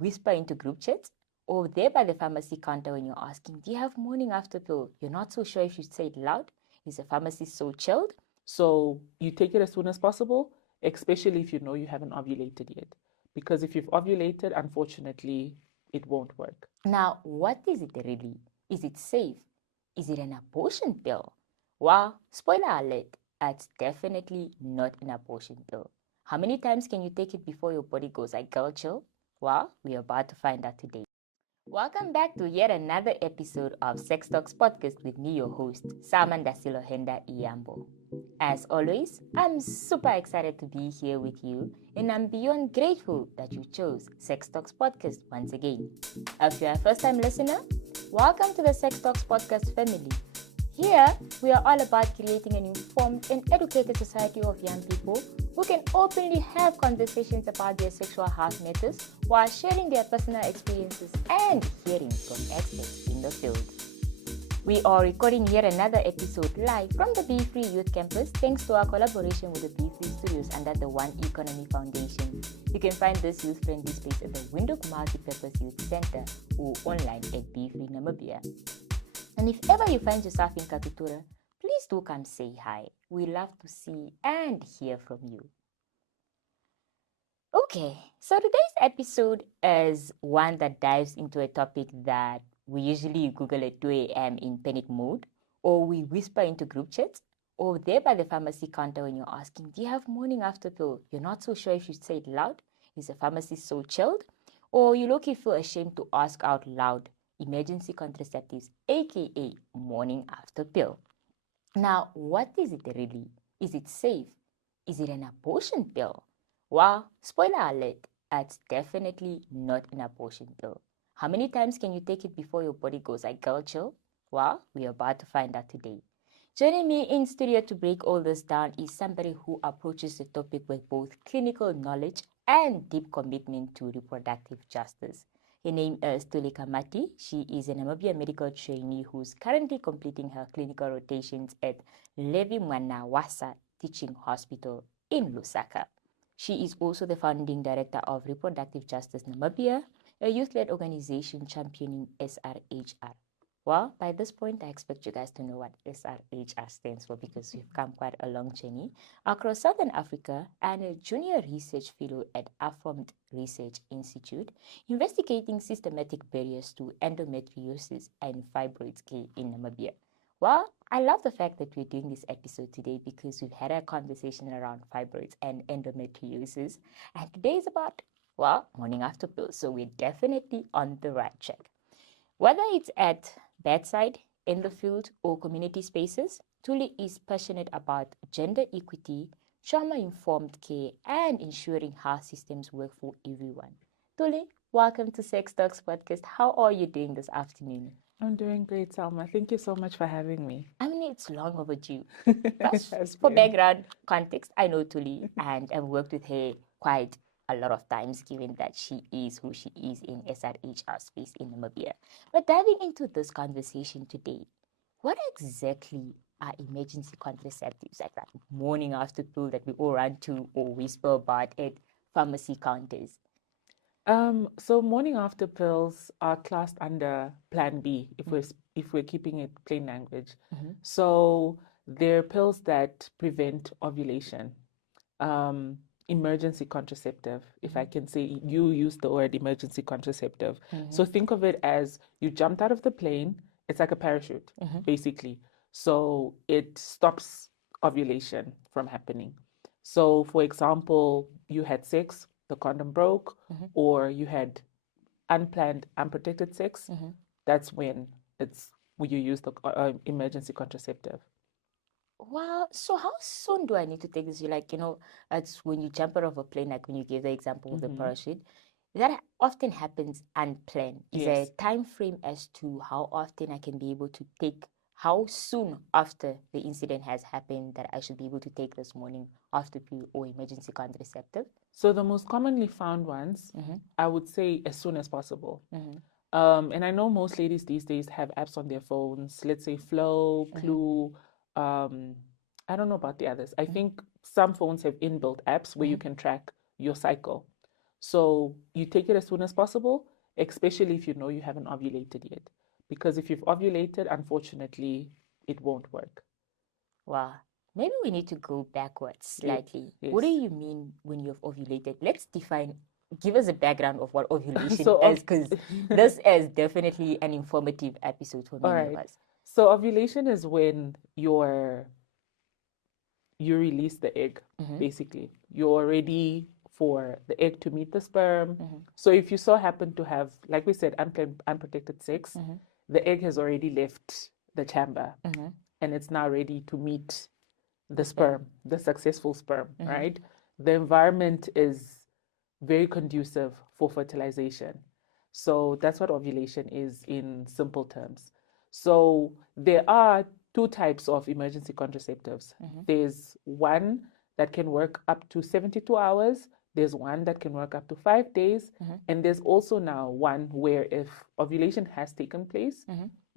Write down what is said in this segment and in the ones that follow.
whisper into group chats, or there by the pharmacy counter when you're asking, do you have morning after pill? You're not so sure if you say it loud. Is the pharmacist so chilled? So you take it as soon as possible, especially if you know you haven't ovulated yet. Because if you've ovulated, unfortunately, it won't work. Now, what is it really? Is it safe? Is it an abortion pill? Well, spoiler alert, it's definitely not an abortion pill. How many times can you take it before your body goes like girl chill? Well, we're about to find out today. Welcome back to yet another episode of Sex Talks Podcast with me, your host, Selma Ndasilohenda Iyambo. As always, I'm super excited to be here with you, and I'm beyond grateful that you chose Sex Talks Podcast once again. If you're a first-time listener, welcome to the Sex Talks Podcast family. Here, we are all about creating an informed and educated society of young people who can openly have conversations about their sexual health matters while sharing their personal experiences and hearing from experts in the field. We are recording yet another episode live from the Be Free Youth Campus thanks to our collaboration with the Be Free Studios under the One Economy Foundation. You can find this youth-friendly space at the Windhoek Multipurpose Youth Center or online at Be Free Namibia. And if ever you find yourself in Katutura, please do come say hi. We love to see and hear from you. Okay, so today's episode is one that dives into a topic that we usually Google at 2 a.m. in panic mode, or we whisper into group chats, or there by the pharmacy counter when you're asking, do you have morning after pill? You're not so sure if you say it loud. Is the pharmacist so chilled? Or you look, you feel ashamed to ask out loud, emergency contraceptives, aka morning after pill. Now, what is it really? Is it safe? Is it an abortion pill? Well, spoiler alert, it's definitely not an abortion pill. How many times can you take it before your body goes like girl chill? Well, we're about to find out today. Joining me in studio to break all this down is somebody who approaches the topic with both clinical knowledge and deep commitment to reproductive justice. Her name is Tuli Kamati. She is a Namibia medical trainee who's currently completing her clinical rotations at Levi Mwanawasa Teaching Hospital in Lusaka. She is also the founding director of Reproductive Justice Namibia, a youth-led organization championing SRHR. Well, by this point, I expect you guys to know what SRHR stands for because we've come quite a long journey across Southern Africa, and a junior research fellow at Affirmed Research Institute, investigating systematic barriers to endometriosis and fibroids care in Namibia. Well, I love the fact that we're doing this episode today because we've had a conversation around fibroids and endometriosis, and today is about, well, morning after pills, so we're definitely on the right track. Whether it's at bedside, in the field, or community spaces, Tuli is passionate about gender equity, trauma-informed care, and ensuring health systems work for everyone. Tuli, welcome to Sex Talks Podcast. How are you doing this afternoon? I'm doing great, Salma. Thank you so much for having me. I mean, it's long overdue. It has For been. background context, I know Tuli and I've worked with her quite a lot of times, given that she is who she is in SRHR space in Namibia. But diving into this conversation today, what exactly are emergency contraceptives, like that morning after pill that we all run to or whisper about at pharmacy counters? So morning after pills are classed under Plan B if we're keeping it plain language. So they're pills that prevent ovulation. Emergency contraceptive, if I can say, you use the word emergency contraceptive. So think of it as you jumped out of the plane. It's like a parachute, basically. So it stops ovulation from happening. So, for example, you had sex, the condom broke, or you had unplanned, unprotected sex. That's when you use the emergency contraceptive. Well, so how soon do I need to take this? You're like, it's when you jump out of a plane, like when you gave the example of the parachute. That often happens unplanned. Is there a time frame as to how often I can be able to take, how soon after the incident has happened that I should be able to take this morning after pill or emergency contraceptive? So the most commonly found ones, I would say as soon as possible. And I know most ladies these days have apps on their phones, let's say Flow, Clue. I don't know about the others. I think some phones have inbuilt apps where you can track your cycle. So you take it as soon as possible, especially if you know you haven't ovulated yet. Because if you've ovulated, unfortunately, it won't work. Wow. Maybe we need to go backwards slightly. Yes. What do you mean when you've ovulated? Let's give us a background of what ovulation So is, because this is definitely an informative episode for many of us. So ovulation is when you release the egg, basically. You're ready for the egg to meet the sperm. So if you so happen to have, like we said, unprotected sex, the egg has already left the chamber and it's now ready to meet the sperm, the successful sperm, right? The environment is very conducive for fertilization. So that's what ovulation is in simple terms. So there are two types of emergency contraceptives. There's one that can work up to 72 hours. There's one that can work up to 5 days. And there's also now one where if ovulation has taken place,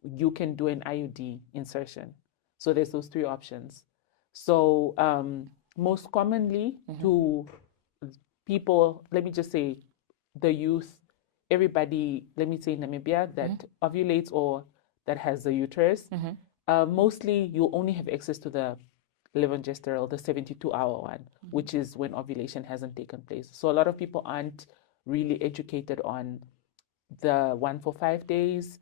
you can do an IUD insertion. So there's those three options. So most commonly to people, let me just say the youth, everybody, let me say Namibia that ovulates or that has the uterus, mostly you'll only have access to the levonorgestrel, the 72-hour one, which is when ovulation hasn't taken place. So a lot of people aren't really educated on the one for 5 days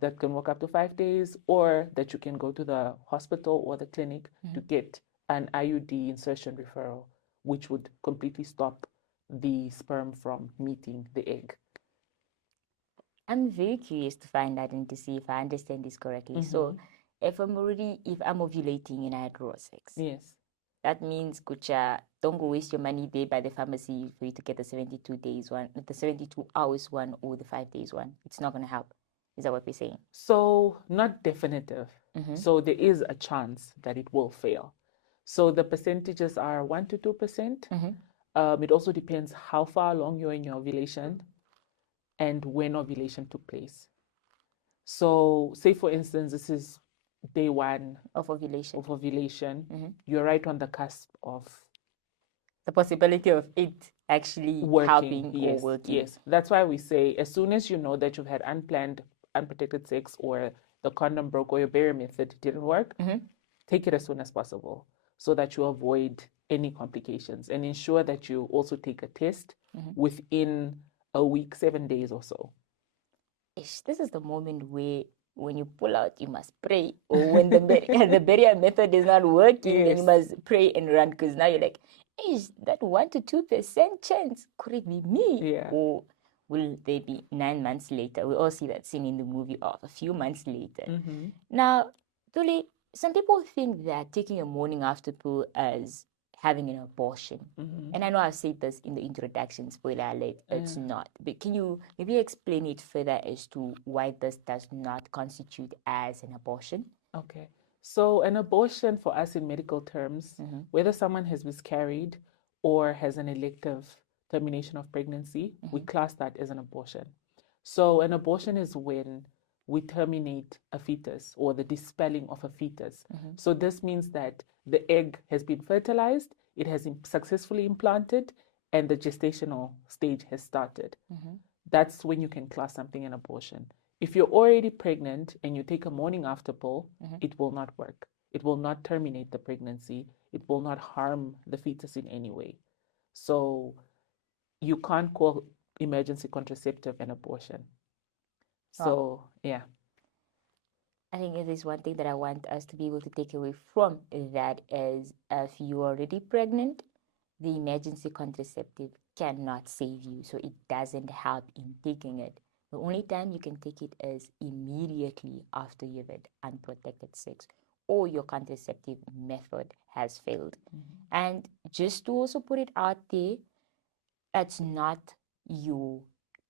that can work up to 5 days, or that you can go to the hospital or the clinic to get an IUD insertion referral, which would completely stop the sperm from meeting the egg. I'm very curious to find out and to see if I understand this correctly. So if I'm ovulating and I had raw sex, Yes, that means kucha, don't go waste your money there by the pharmacy for you to get the 72 days one, the 72 hours one, or the 5 days one. It's not going to help. Is that what we're saying? so not definitive. So there is a chance that it will fail. So the percentages are 1 to 2%. It also depends how far along you're in your ovulation and when ovulation took place. So say for instance, this is day 1 Of ovulation. You're right on the cusp of the possibility of it actually helping or working. Yes, that's why we say as soon as you know that you've had unplanned, unprotected sex, or the condom broke, or your barrier method didn't work, take it as soon as possible so that you avoid any complications, and ensure that you also take a test within a week, 7 days or so. This is the moment where when you pull out, you must pray. Or when the barrier method is not working, then you must pray and run, because now you're like, is that 1 to 2% chance? Could it be me? Yeah. Or will they be 9 months later? We all see that scene in the movie of a few months later. Now, Tuli, some people think that taking a morning after pill as having an abortion. And I know I've said this in the introduction, spoiler alert, it's not. But can you maybe explain it further as to why this does not constitute as an abortion? Okay. So an abortion for us in medical terms, whether someone has miscarried or has an elective termination of pregnancy, we class that as an abortion. So an abortion is when we terminate a fetus or the dispelling of a fetus. So this means that the egg has been fertilized, it has successfully implanted, and the gestational stage has started. That's when you can class something an abortion. If you're already pregnant and you take a morning after pill, it will not work. It will not terminate the pregnancy. It will not harm the fetus in any way. So you can't call emergency contraceptive an abortion. So, yeah. I think it is one thing that I want us to be able to take away from that is if you're already pregnant, the emergency contraceptive cannot save you. So it doesn't help in taking it. The only time you can take it is immediately after you've had unprotected sex or your contraceptive method has failed. And just to also put it out there, that's not your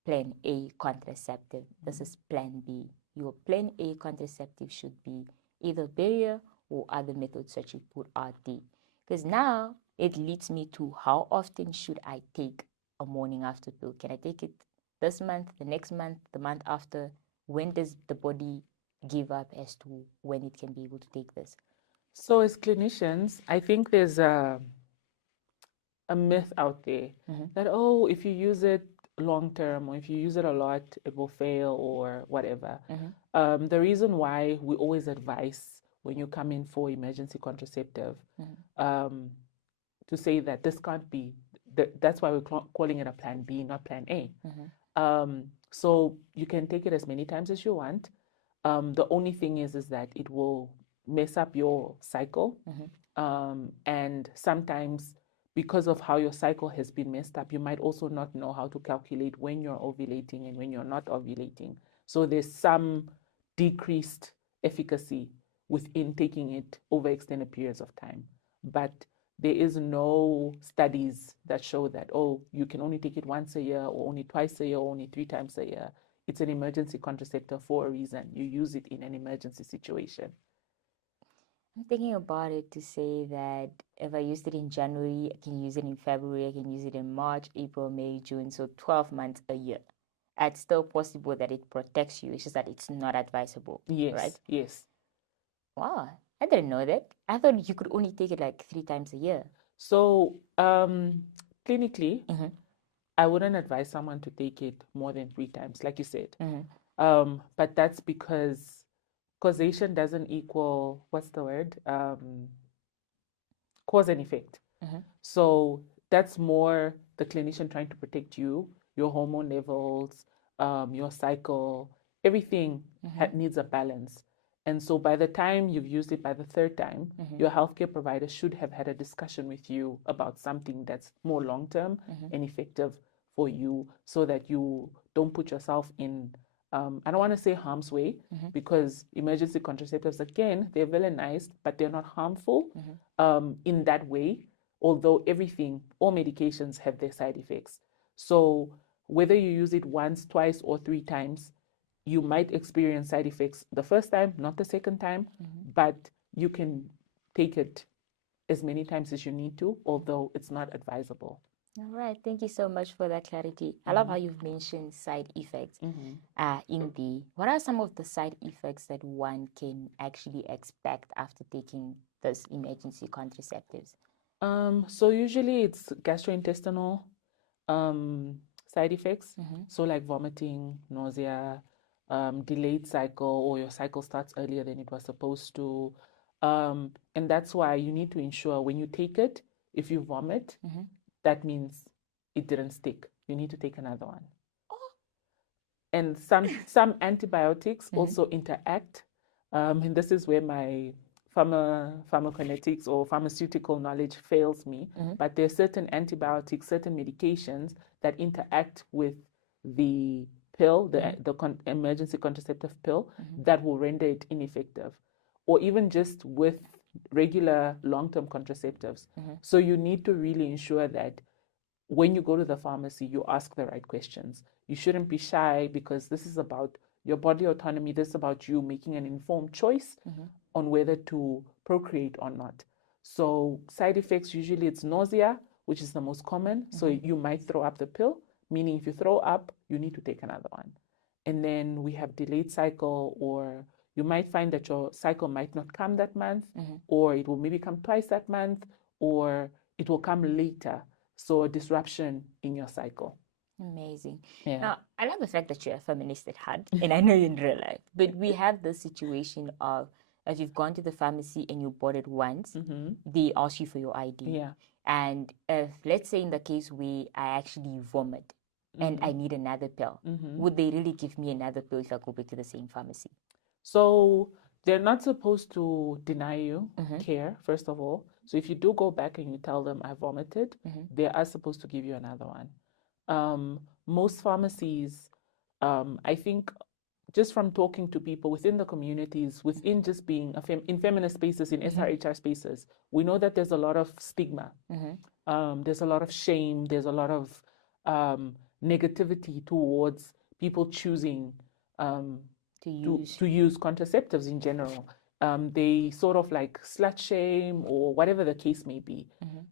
plan A contraceptive. This is plan B. Your plan A contraceptive should be either barrier or other methods that you put out there. Because now it leads me to how often should I take a morning after pill? Can I take it this month, the next month, the month after? When does the body give up as to when it can be able to take this? So as clinicians, I think there's a myth out there that, oh, if you use it long term or if you use it a lot, it will fail or whatever. The reason why we always advise when you come in for emergency contraceptive to say that this can't be, that's why we're calling it a plan B, not plan A. So you can take it as many times as you want. The only thing is that it will mess up your cycle. And sometimes because of how your cycle has been messed up, you might also not know how to calculate when you're ovulating and when you're not ovulating. So there's some decreased efficacy within taking it over extended periods of time. But there is no studies that show that, oh, you can only take it once a year or only twice a year or only 3 times a year. It's an emergency contraceptive for a reason. You use it in an emergency situation. I'm thinking about it to say that if I used it in January, I can use it in February, I can use it in March, April, May, June, so 12 months a year. It's still possible that it protects you. It's just that it's not advisable. Yes, right? Yes. Wow, I didn't know that. I thought you could only take it like 3 times a year. So clinically, I wouldn't advise someone to take it more than 3 times, like you said. But that's because causation doesn't equal, what's the word? Cause and effect. So that's more the clinician trying to protect you, your hormone levels, your cycle, everything needs a balance. And so by the time you've used it by the 3rd time, your healthcare provider should have had a discussion with you about something that's more long-term and effective for you so that you don't put yourself in, I don't want to say harm's way, because emergency contraceptives, again, they're villainized, but they're not harmful in that way, although all medications have their side effects. So whether you use it once, twice, or 3 times, you might experience side effects the first time, not the second time, but you can take it as many times as you need to, although it's not advisable. All right, thank you so much for that clarity. I love how you've mentioned side effects. What are some of the side effects that one can actually expect after taking those emergency contraceptives? So usually it's gastrointestinal side effects. So like vomiting, nausea, delayed cycle, or your cycle starts earlier than it was supposed to. And that's why you need to ensure when you take it, if you vomit, that means it didn't stick. You need to take another one. And some antibiotics also interact. And this is where my pharmacokinetics or pharmaceutical knowledge fails me. But there are certain antibiotics, certain medications that interact with the pill, the emergency contraceptive pill, that will render it ineffective, or even just with regular long-term contraceptives. So you need to really ensure that when you go to the pharmacy, you ask the right questions. You shouldn't be shy, because this is about your body autonomy. This is about you making an informed choice on whether to procreate or not. So side effects, usually it's nausea, which is the most common. So you might throw up the pill, meaning if you throw up, you need to take another one. And then we have delayed cycle, or you might find that your cycle might not come that month, or it will maybe come twice that month, or it will come later. So a disruption in your cycle. Amazing. Yeah. Now, I love the fact that you're a feminist at heart, and I know you in real life, but we have this situation of, as you've gone to the pharmacy and you bought it once, they ask you for your ID. Yeah. And if, let's say in the case where I actually vomit and I need another pill, would they really give me another pill if I go back to the same pharmacy? So they're not supposed to deny you care, first of all. So if you do go back and you tell them I vomited, they are supposed to give you another one. Most pharmacies, I think, just from talking to people within the communities, within just being in feminist spaces, in SRHR spaces, we know that there's a lot of stigma. There's a lot of shame. There's a lot of negativity towards people choosing to use contraceptives in general. They sort of like slut shame or whatever the case may be.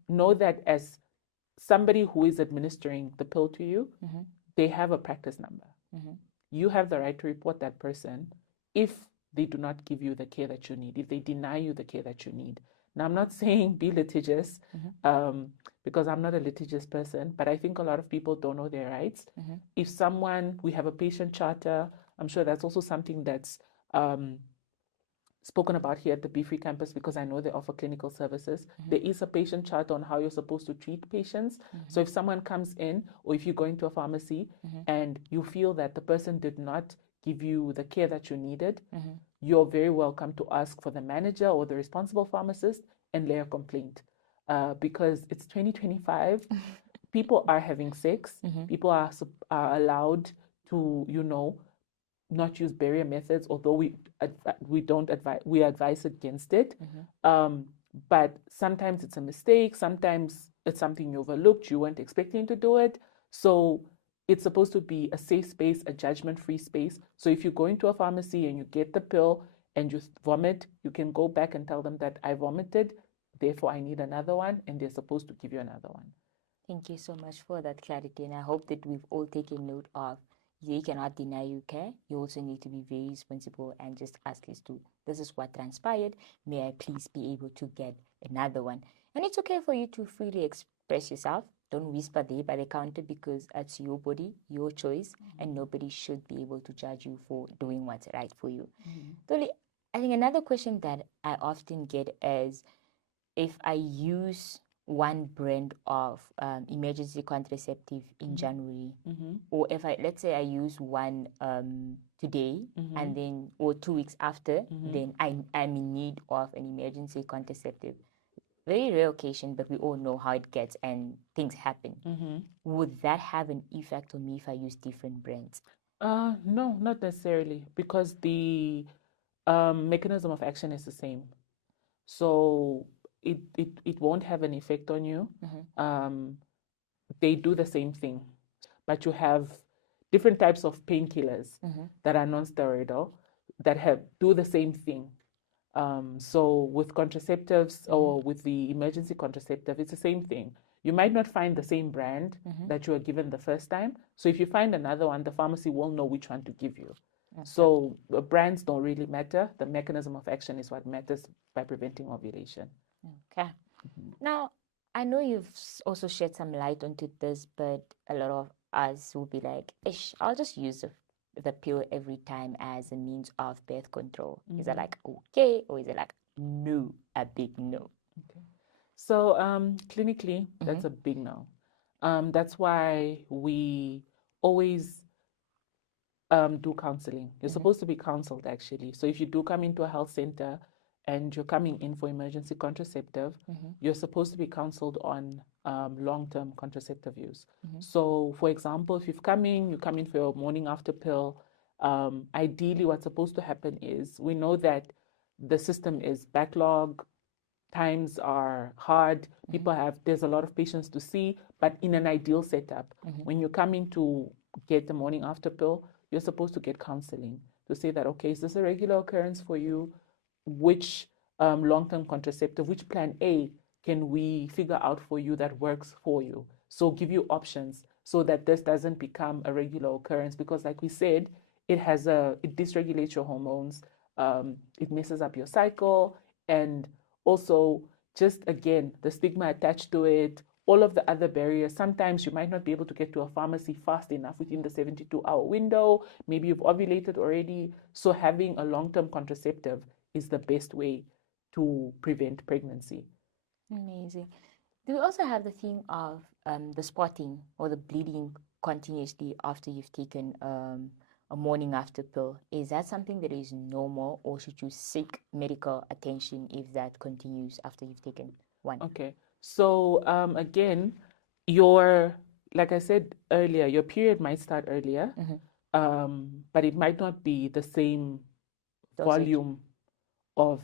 Know that as somebody who is administering the pill to you, they have a practice number. You have the right to report that person if they do not give you the care that you need, if they deny you the care that you need. Now, I'm not saying be litigious, because I'm not a litigious person, but I think a lot of people don't know their rights. If we have a patient charter, I'm sure that's also something that's spoken about here at the Be Free campus, because I know they offer clinical services. There is a patient charter on how you're supposed to treat patients. So if someone comes in, or if you go into a pharmacy and you feel that the person did not give you the care that you needed, you're very welcome to ask for the manager or the responsible pharmacist and lay a complaint. Because it's 2025, people are having sex, people are allowed to, not use barrier methods, although we don't advise, we advise against it. But sometimes it's a mistake, sometimes it's something you overlooked, you weren't expecting to do it. So it's supposed to be a safe space, a judgment-free space. So if you go into a pharmacy and you get the pill and you vomit, you can go back and tell them that I vomited, therefore I need another one, and they're supposed to give you another one. Thank you so much for that clarity, and I hope that we've all taken note of, you cannot deny you care. You also need to be very responsible and just ask us to, this is what transpired, may I please be able to get another one? And it's okay for you to freely express yourself. Don't whisper there by the counter, because it's your body, your choice, and nobody should be able to judge you for doing what's right for you. Tuli, I think another question that I often get is, if I use one brand of emergency contraceptive in January, or if let's say I use one today, and then, or 2 weeks after, then I'm in need of an emergency contraceptive. Very rare occasion, but we all know how it gets and things happen. Would that have an effect on me if I use different brands? No, not necessarily, because the mechanism of action is the same. So it won't have an effect on you. They do the same thing, but you have different types of painkillers that are non-steroidal that do the same thing. So with contraceptives or with the emergency contraceptive, it's the same thing. You might not find the same brand that you were given the first time. So if you find another one, the pharmacy will know which one to give you. So the brands don't really matter. The mechanism of action is what matters by preventing ovulation. Okay. Now, I know you've also shed some light onto this, but a lot of us will be like, ish, I'll just use the pill every time as a means of birth control. Is that like okay, or is it like no, a big no? Okay. So clinically, that's a big no. That's why we always do counseling. You're supposed to be counseled, actually. So if you do come into a health center and you're coming in for emergency contraceptive, you're supposed to be counseled on long-term contraceptive use. So for example, if you come in for your morning after pill, ideally what's supposed to happen is, we know that the system is backlog, times are hard, there's a lot of patients to see, but in an ideal setup, when you come in to get the morning after pill, you're supposed to get counseling to say that, okay, is this a regular occurrence for you? Which long-term contraceptive, which plan A can we figure out for you that works for you? So give you options so that this doesn't become a regular occurrence, because like we said, it dysregulates your hormones, it messes up your cycle, and also just again, the stigma attached to it, all of the other barriers. Sometimes you might not be able to get to a pharmacy fast enough within the 72-hour window. Maybe you've ovulated already. So having a long-term contraceptive is the best way to prevent pregnancy. Amazing. Do we also have the thing of the spotting or the bleeding continuously after you've taken a morning after pill? Is that something that is normal, or should you seek medical attention if that continues after you've taken one? Okay. So again, like I said earlier, your period might start earlier, but it might not be the same volume of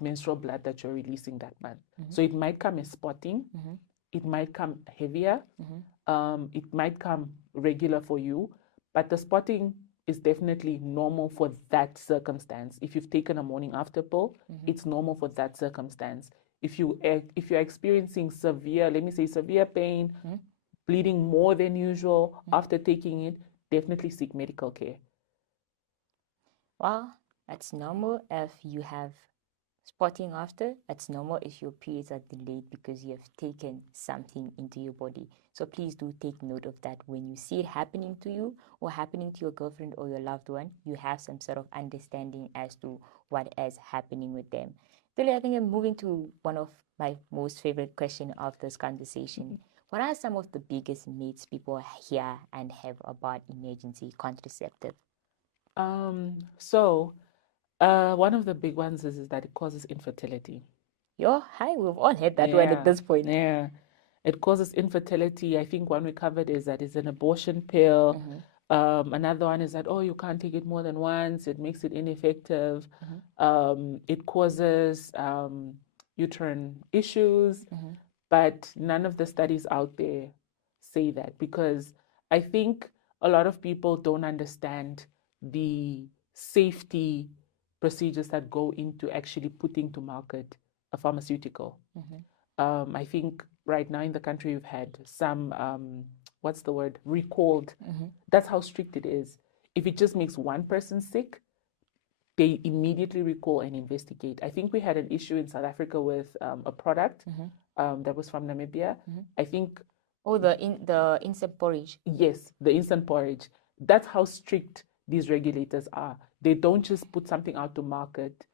menstrual blood that you're releasing that month. So it might come as spotting, it might come heavier, it might come regular for you, but the spotting is definitely normal for that circumstance. If you've taken a morning after pill, it's normal for that circumstance. If you're experiencing severe pain, bleeding more than usual after taking it, definitely seek medical care. Well, that's normal if you have spotting after, it's normal if your periods are delayed because you have taken something into your body. So please do take note of that. When you see it happening to you or happening to your girlfriend or your loved one, you have some sort of understanding as to what is happening with them. Tuli, I think I'm moving to one of my most favorite question of this conversation. What are some of the biggest myths people hear and have about emergency contraceptive? So one of the big ones is that it causes infertility. Hi, we've all heard that one at this point. Yeah. It causes infertility. I think one we covered is that it's an abortion pill. Another one is that, oh, you can't take it more than once. It makes it ineffective. It causes uterine issues. But none of the studies out there say that, because I think a lot of people don't understand the safety procedures that go into actually putting to market a pharmaceutical. I think right now in the country we've had some, what's the word, recalled. That's how strict it is. If it just makes one person sick, they immediately recall and investigate. I think we had an issue in South Africa with a product that was from Namibia. I think. Oh, the instant porridge. Yes, the instant porridge. That's how strict these regulators are. They don't just put something out to market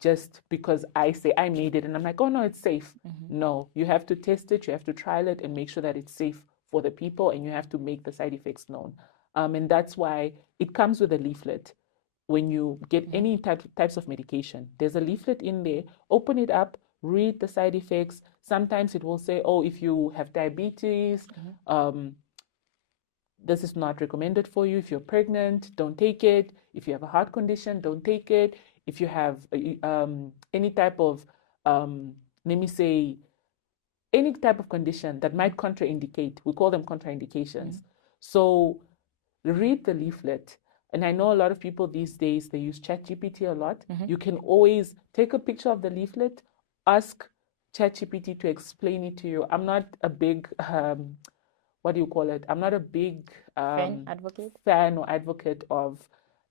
just because I say I made it and I'm like, oh no, it's safe. No, you have to test it, you have to trial it and make sure that it's safe for the people, and you have to make the side effects known. And that's why it comes with a leaflet. When you get any types of medication, there's a leaflet in there. Open it up, read the side effects. Sometimes it will say, oh, if you have diabetes, this is not recommended for you. If you're pregnant, don't take it. If you have a heart condition, don't take it. If you have any type of, let me say, any type of condition that might contraindicate, we call them contraindications. So read the leaflet. And I know a lot of people these days, they use ChatGPT a lot. You can always take a picture of the leaflet, ask ChatGPT to explain it to you. I'm not a big, what do you call it? I'm not a big fan or advocate of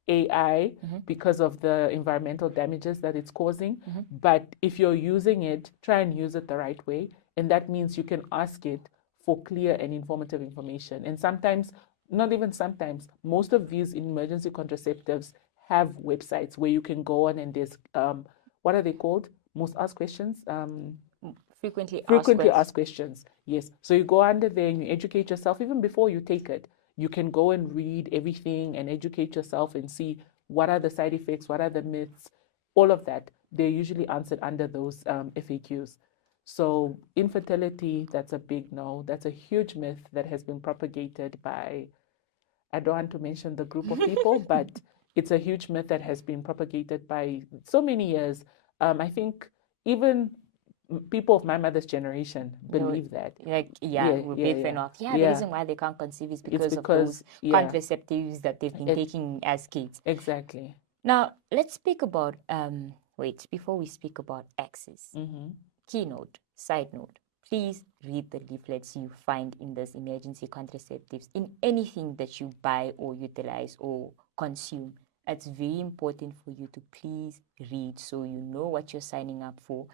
AI because of the environmental damages that it's causing. But if you're using it, try and use it the right way. And that means you can ask it for clear and informative information. And sometimes, not even sometimes, most of these emergency contraceptives have websites where you can go on, and there's, what are they called? Most asked questions? Frequently asked questions. Yes. So you go under there and you educate yourself even before you take it. You can go and read everything and educate yourself and see what are the side effects, what are the myths, all of that. They're usually answered under those FAQs. So infertility, that's a big no. That's a huge myth that has been propagated by, I don't want to mention the group of people, but it's a huge myth that has been propagated by so many years. I think even people of my mother's generation believe that. We're big fan of. The reason why they can't conceive is because of those contraceptives that they've been taking as kids. Exactly. Now, let's speak about, before we speak about access, keynote, side note, please read the leaflets you find in these emergency contraceptives in anything that you buy or utilize or consume. It's very important for you to please read so you know what you're signing up for.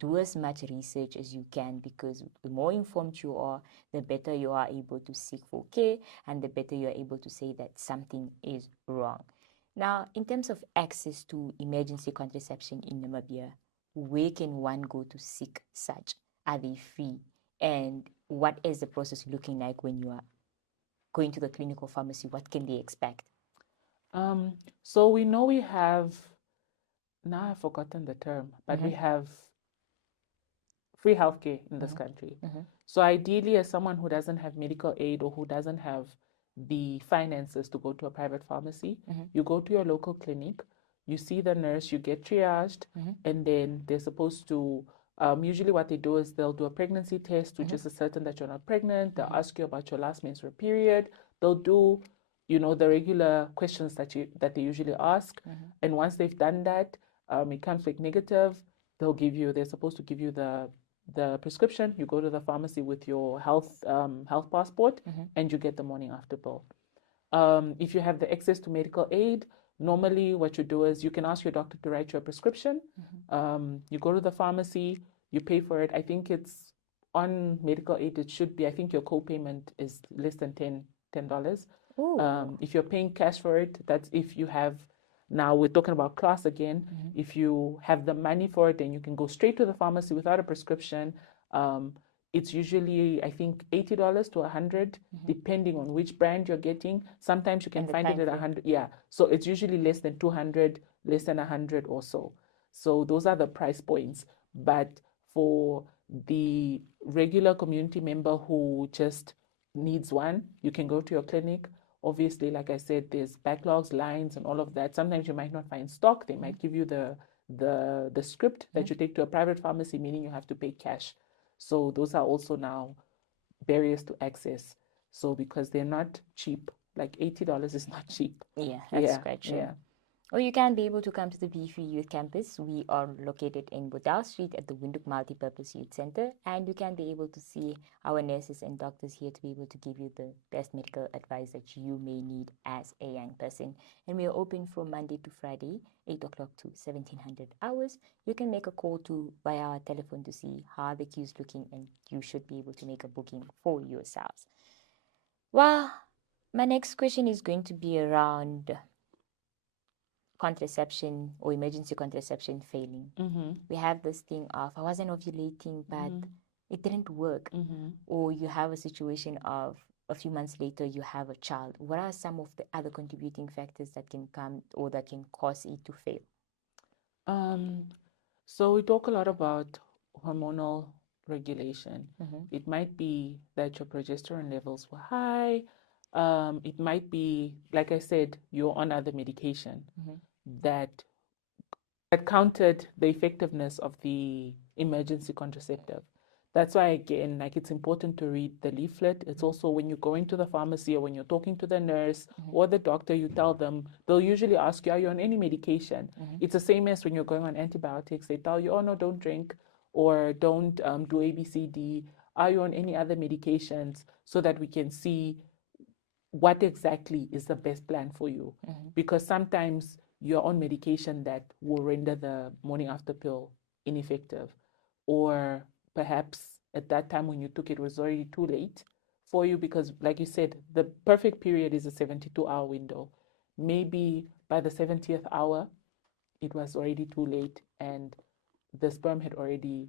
Do as much research as you can, because the more informed you are, the better you are able to seek for care and the better you are able to say that something is wrong. Now, in terms of access to emergency contraception in Namibia, where can one go to seek such? Are they free? And what is the process looking like when you are going to the clinical pharmacy? What can they expect? So we know we have, now I've forgotten the term, but we have free healthcare in this country. So ideally, as someone who doesn't have medical aid or who doesn't have the finances to go to a private pharmacy, you go to your local clinic, you see the nurse, you get triaged, and then they're supposed to, usually what they do is they'll do a pregnancy test, which is to certain that you're not pregnant. They'll ask you about your last menstrual period. They'll do, the regular questions that they usually ask. And once they've done that, it comes back negative. They're supposed to give you the prescription. You go to the pharmacy with your health passport, and you get the morning after pill. If you have the access to medical aid, Normally, what you do is you can ask your doctor to write you a prescription. You go to the pharmacy, you pay for it. I think it's on medical aid, it should be, I think your co-payment is less than $10. If you're paying cash for it, that's if you have, now we're talking about class again. If you have the money for it, then you can go straight to the pharmacy without a prescription. It's usually, I think, $80 to $100, depending on which brand you're getting. Sometimes you can find it at $100. Yeah. So it's usually less than 200, less than 100 or so. So those are the price points. But for the regular community member who just needs one, you can go to your clinic. Obviously, like I said, there's backlogs, lines, and all of that. Sometimes you might not find stock. They might give you the script that you take to a private pharmacy, meaning you have to pay cash. So those are also now barriers to access. So because they're not cheap, like $80 is not cheap. Yeah, that's quite true. Yeah. Or you can be able to come to the BFU Youth Campus. We are located in Budal Street at the Windhoek Multipurpose Youth Center, and you can be able to see our nurses and doctors here to be able to give you the best medical advice that you may need as a young person. And we are open from Monday to Friday, 8 o'clock to 1700 hours. You can make a call to via our telephone to see how the queue is looking, and you should be able to make a booking for yourselves. Well, my next question is going to be around contraception or emergency contraception failing. We have this thing of I wasn't ovulating, but it didn't work. Or you have a situation of a few months later you have a child. What are some of the other contributing factors that can come or that can cause it to fail? So we talk a lot about hormonal regulation. It might be that your progesterone levels were high. It might be, like I said, you're on other medication that countered the effectiveness of the emergency contraceptive. That's why, again, like it's important to read the leaflet. It's also when you're going to the pharmacy or when you're talking to the nurse or the doctor, you tell them, they'll usually ask you, are you on any medication? It's the same as when you're going on antibiotics. They tell you, oh, no, don't drink or don't do ABCD. Are you on any other medications? So that we can see what exactly is the best plan for you. Because sometimes you're on medication that will render the morning after pill ineffective, or perhaps at that time when you took it was already too late for you, because like you said, the perfect period is a 72-hour window. Maybe by the 70th hour it was already too late and the sperm had already,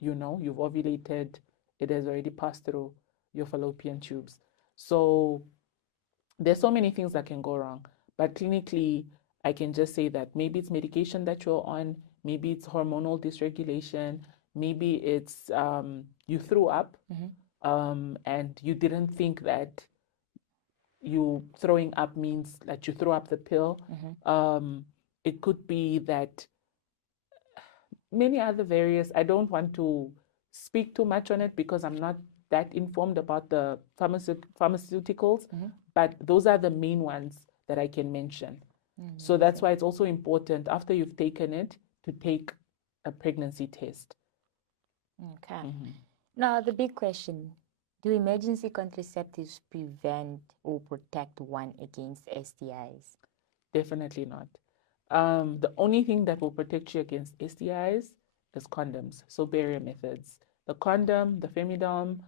you've ovulated, it has already passed through your fallopian tubes. So there's so many things that can go wrong, but clinically I can just say that maybe it's medication that you're on, maybe it's hormonal dysregulation, maybe it's you threw up and you didn't think that you throwing up means that you throw up the pill. It could be that many other various, I don't want to speak too much on it because I'm not that informed about the pharmaceuticals, but those are the main ones that I can mention. So that's why it's also important after you've taken it to take a pregnancy test. Okay. Now, the big question, do emergency contraceptives prevent or protect one against STIs? Definitely not. The only thing that will protect you against STIs is condoms, so barrier methods. The condom, the femidom,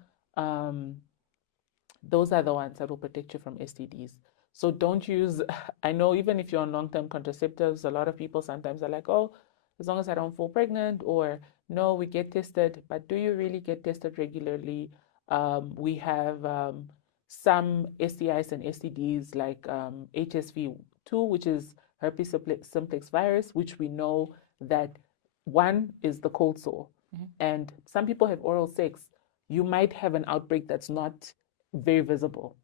those are the ones that will protect you from STDs. So don't use, I know even if you're on long-term contraceptives, a lot of people sometimes are like, oh, as long as I don't fall pregnant, or no, we get tested, but do you really get tested regularly? We have some STIs and STDs like HSV2, which is herpes simplex virus, which we know that one is the cold sore. And some people have oral sex. You might have an outbreak that's not very visible.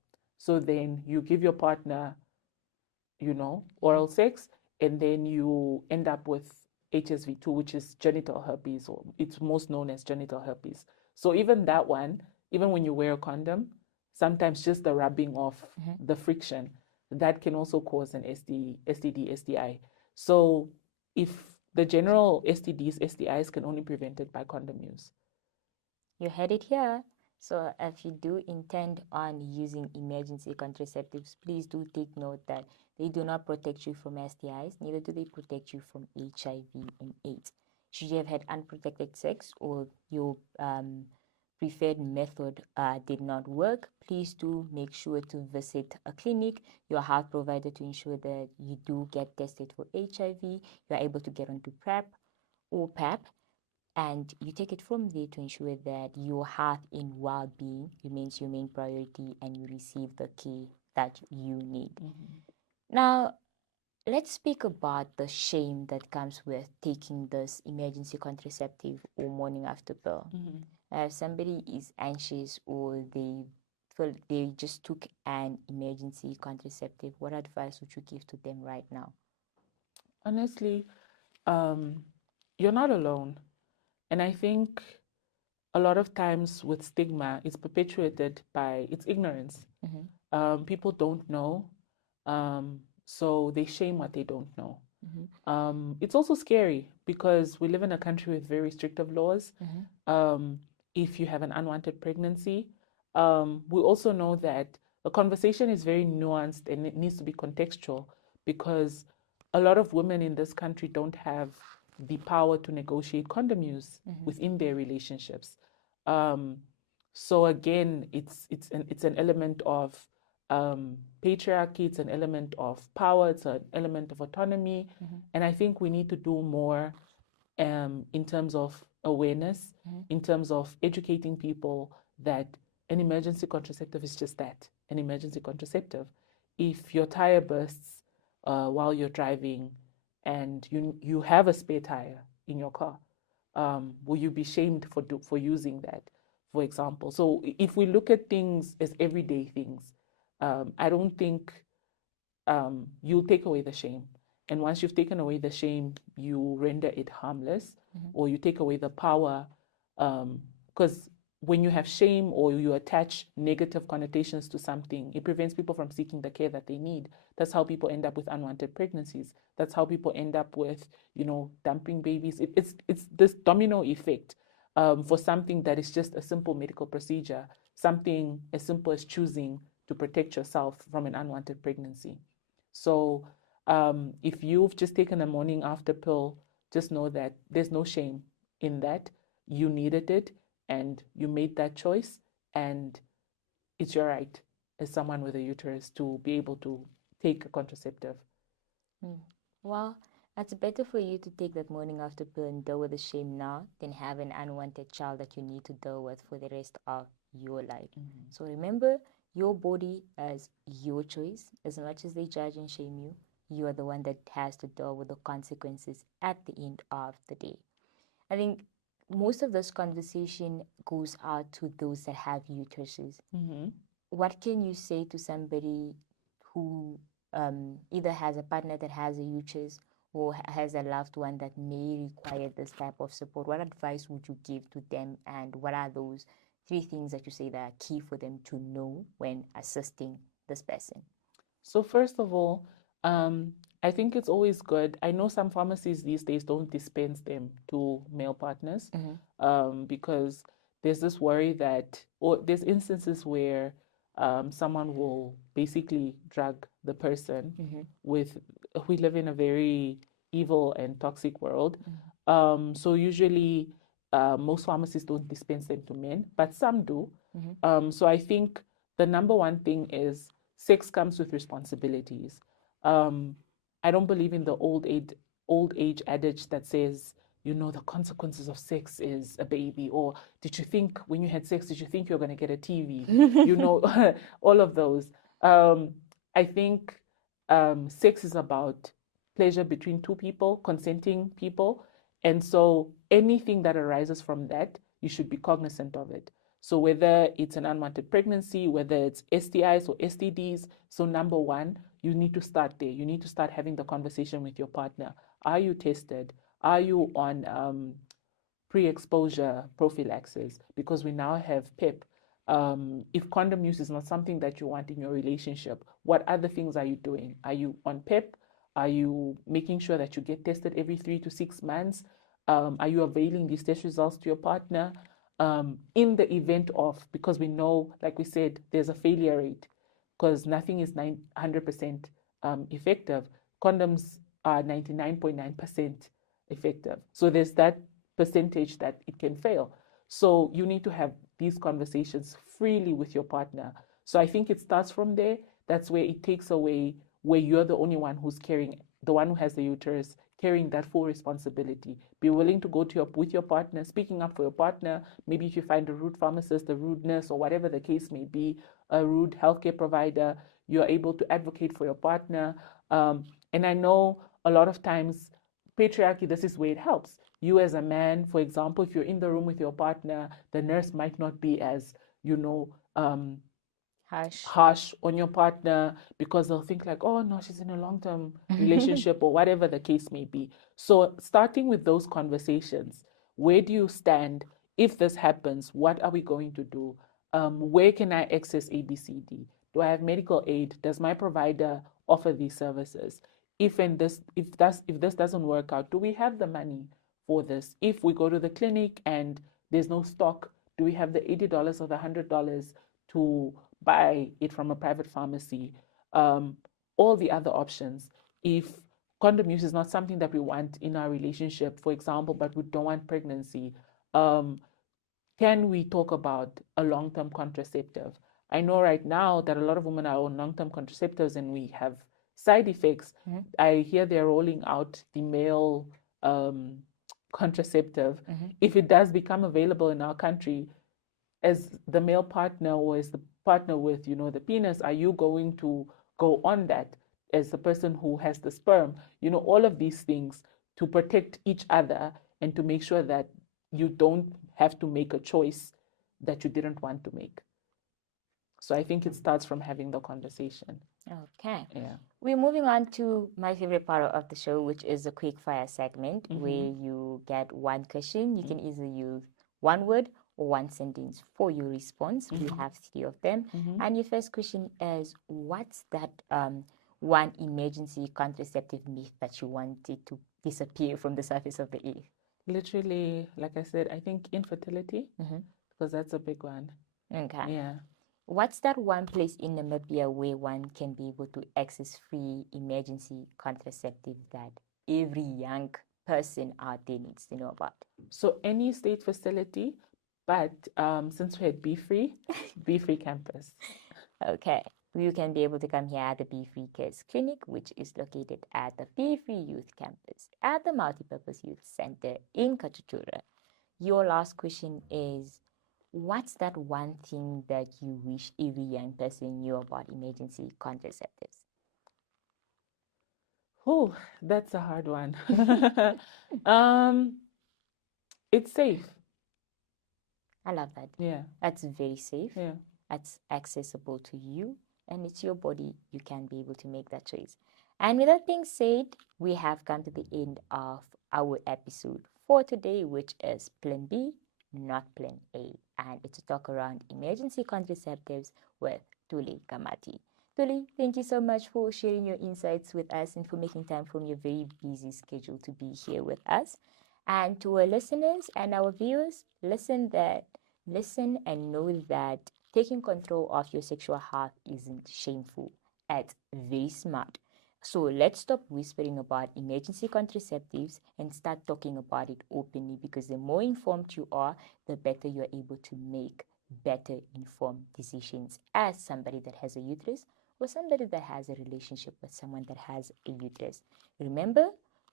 So then you give your partner, oral sex, and then you end up with HSV2, which is genital herpes, or it's most known as genital herpes. So even that one, even when you wear a condom, sometimes just the rubbing off, the friction, that can also cause an STD, STI. So if the general STDs, STIs can only be prevented by condom use. You heard it here. So if you do intend on using emergency contraceptives, please do take note that They do not protect you from STIs, neither do they protect you from HIV and AIDS. Should you have had unprotected sex or your preferred method did not work, please do make sure to visit a clinic, your health provider, to ensure that you do get tested for HIV, you're able to get onto PrEP or PAP, and you take it from there to ensure that your health and well-being remains your main priority and you receive the care that you need. Now, let's speak about the shame that comes with taking this emergency contraceptive or morning after pill. If somebody is anxious or they feel they just took an emergency contraceptive, what advice would you give to them right now? Honestly, you're not alone. And I think a lot of times with stigma, it's perpetuated by its ignorance. People don't know, so they shame what they don't know. It's also scary because we live in a country with very restrictive laws. If you have an unwanted pregnancy, we also know that the conversation is very nuanced and it needs to be contextual because a lot of women in this country don't have the power to negotiate condom use within their relationships. So again, it's an element of patriarchy, it's an element of power, it's an element of autonomy, and I think we need to do more in terms of awareness, in terms of educating people that an emergency contraceptive is just that, an emergency contraceptive. If your tire bursts while you're driving and you have a spare tire in your car, will you be shamed for using that, for example? So if we look at things as everyday things, I don't think you'll take away the shame. And once you've taken away the shame, you render it harmless, or you take away the power. Because when you have shame or you attach negative connotations to something, it prevents people from seeking the care that they need. That's how people end up with unwanted pregnancies. That's how people end up with, dumping babies. It's this domino effect for something that is just a simple medical procedure, something as simple as choosing to protect yourself from an unwanted pregnancy. So if you've just taken a morning after pill, just know that there's no shame in that. You needed it and you made that choice, and it's your right as someone with a uterus to be able to take a contraceptive. Well, it's better for you to take that morning after pill and deal with the shame now than have an unwanted child that you need to deal with for the rest of your life. So remember, your body as your choice. As much as they judge and shame you, you are the one that has to deal with the consequences at the end of the day. I think most of this conversation goes out to those that have uteruses. What can you say to somebody who either has a partner that has a uterus or has a loved one that may require this type of support? What advice would you give to them, and what are those 3 things that you say that are key for them to know when assisting this person? So first of all, I think it's always good. I know some pharmacies these days don't dispense them to male partners because there's this worry that, or there's instances where someone will basically drug the person with, we live in a very evil and toxic world. So usually most pharmacies don't dispense them to men, but some do. So I think the number one thing is sex comes with responsibilities. I don't believe in the old age adage that says, the consequences of sex is a baby, or did you think when you had sex, did you think you're going to get a TV? All of those. I think sex is about pleasure between 2 people, consenting people. And so anything that arises from that, you should be cognizant of it. So whether it's an unwanted pregnancy, whether it's STIs or STDs, so number one, you need to start there. You need to start having the conversation with your partner. Are you tested? Are you on pre-exposure prophylaxis? Because we now have PEP. If condom use is not something that you want in your relationship, what other things are you doing? Are you on PEP? Are you making sure that you get tested every 3 to 6 months? Are you availing these test results to your partner? In the event of, because we know, like we said, there's a failure rate, because nothing is 100% effective, condoms are 99.9% effective. So there's that percentage that it can fail. So you need to have these conversations freely with your partner. So I think it starts from there. That's where it takes away where you're the only one who's carrying, the one who has the uterus, carrying that full responsibility. Be willing to go to with your partner, speaking up for your partner. Maybe if you find a rude pharmacist, a rude nurse, or whatever the case may be, a rude healthcare provider, you're able to advocate for your partner. And I know a lot of times patriarchy, this is where it helps. You as a man, for example, if you're in the room with your partner, the nurse might not be as, harsh on your partner, because they'll think like, oh no, she's in a long-term relationship or whatever the case may be. So starting with those conversations, where do you stand? If this happens, what are we going to do? Where can I access ABCD? Do I have medical aid? Does my provider offer these services? If this doesn't work out, do we have the money for this? If we go to the clinic and there's no stock, do we have the $80 or the $100 to buy it from a private pharmacy? All the other options. If condom use is not something that we want in our relationship, for example, but we don't want pregnancy, can we talk about a long-term contraceptive? I know right now that a lot of women are on long-term contraceptives and we have side effects. I hear they're rolling out the male contraceptive. If it does become available in our country, as the male partner or as the partner with, the penis, are you going to go on that as the person who has the sperm? All of these things to protect each other and to make sure that you don't have to make a choice that you didn't want to make. So I think it starts from having the conversation. Okay. Yeah. We're moving on to my favorite part of the show, which is the quick fire segment, where you get one question. You can either use one word or one sentence for your response. We have 3 of them. And your first question is, what's that one emergency contraceptive myth that you wanted to disappear from the surface of the earth? Literally, like I said, I think infertility, because that's a big one. Okay. Yeah. What's that one place in Namibia where one can be able to access free emergency contraceptive that every young person out there needs to know about? So any state facility, but since we're at Be Free campus. Okay. You can be able to come here at the Be Free Kids Clinic, which is located at the Be Free Youth Campus at the Multipurpose Youth Center in Katutura. Your last question is, what's that one thing that you wish every young person knew about emergency contraceptives? Oh, that's a hard one. It's safe. I love that. Yeah. That's very safe. Yeah. That's accessible to you, and it's your body. You can be able to make that choice. And with that being said, we have come to the end of our episode for today, which is Plan B, not Plan A. And it's a talk around emergency contraceptives with Tuli Kamati. Tuli, thank you so much for sharing your insights with us and for making time from your very busy schedule to be here with us. And to our listeners and our viewers, listen and know that taking control of your sexual health isn't shameful. It's very smart. So let's stop whispering about emergency contraceptives and start talking about it openly, because the more informed you are, the better you're able to make better informed decisions as somebody that has a uterus or somebody that has a relationship with someone that has a uterus. Remember,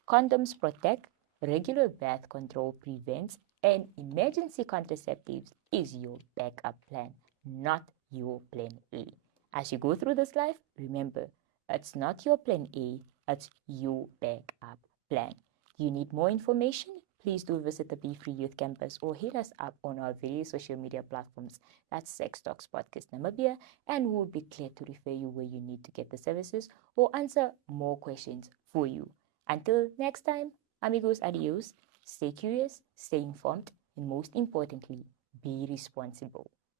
condoms protect, regular birth control prevents, and emergency contraceptives is your backup plan, not your plan A. As you go through this life, remember, it's not your plan A, it's your backup plan. Do you need more information? Please do visit the Be Free Youth Campus or hit us up on our various social media platforms. That's Sex Talks Podcast Namibia, and we'll be glad to refer you where you need to get the services or answer more questions for you. Until next time, amigos, adios. Stay curious, stay informed, and most importantly, be responsible.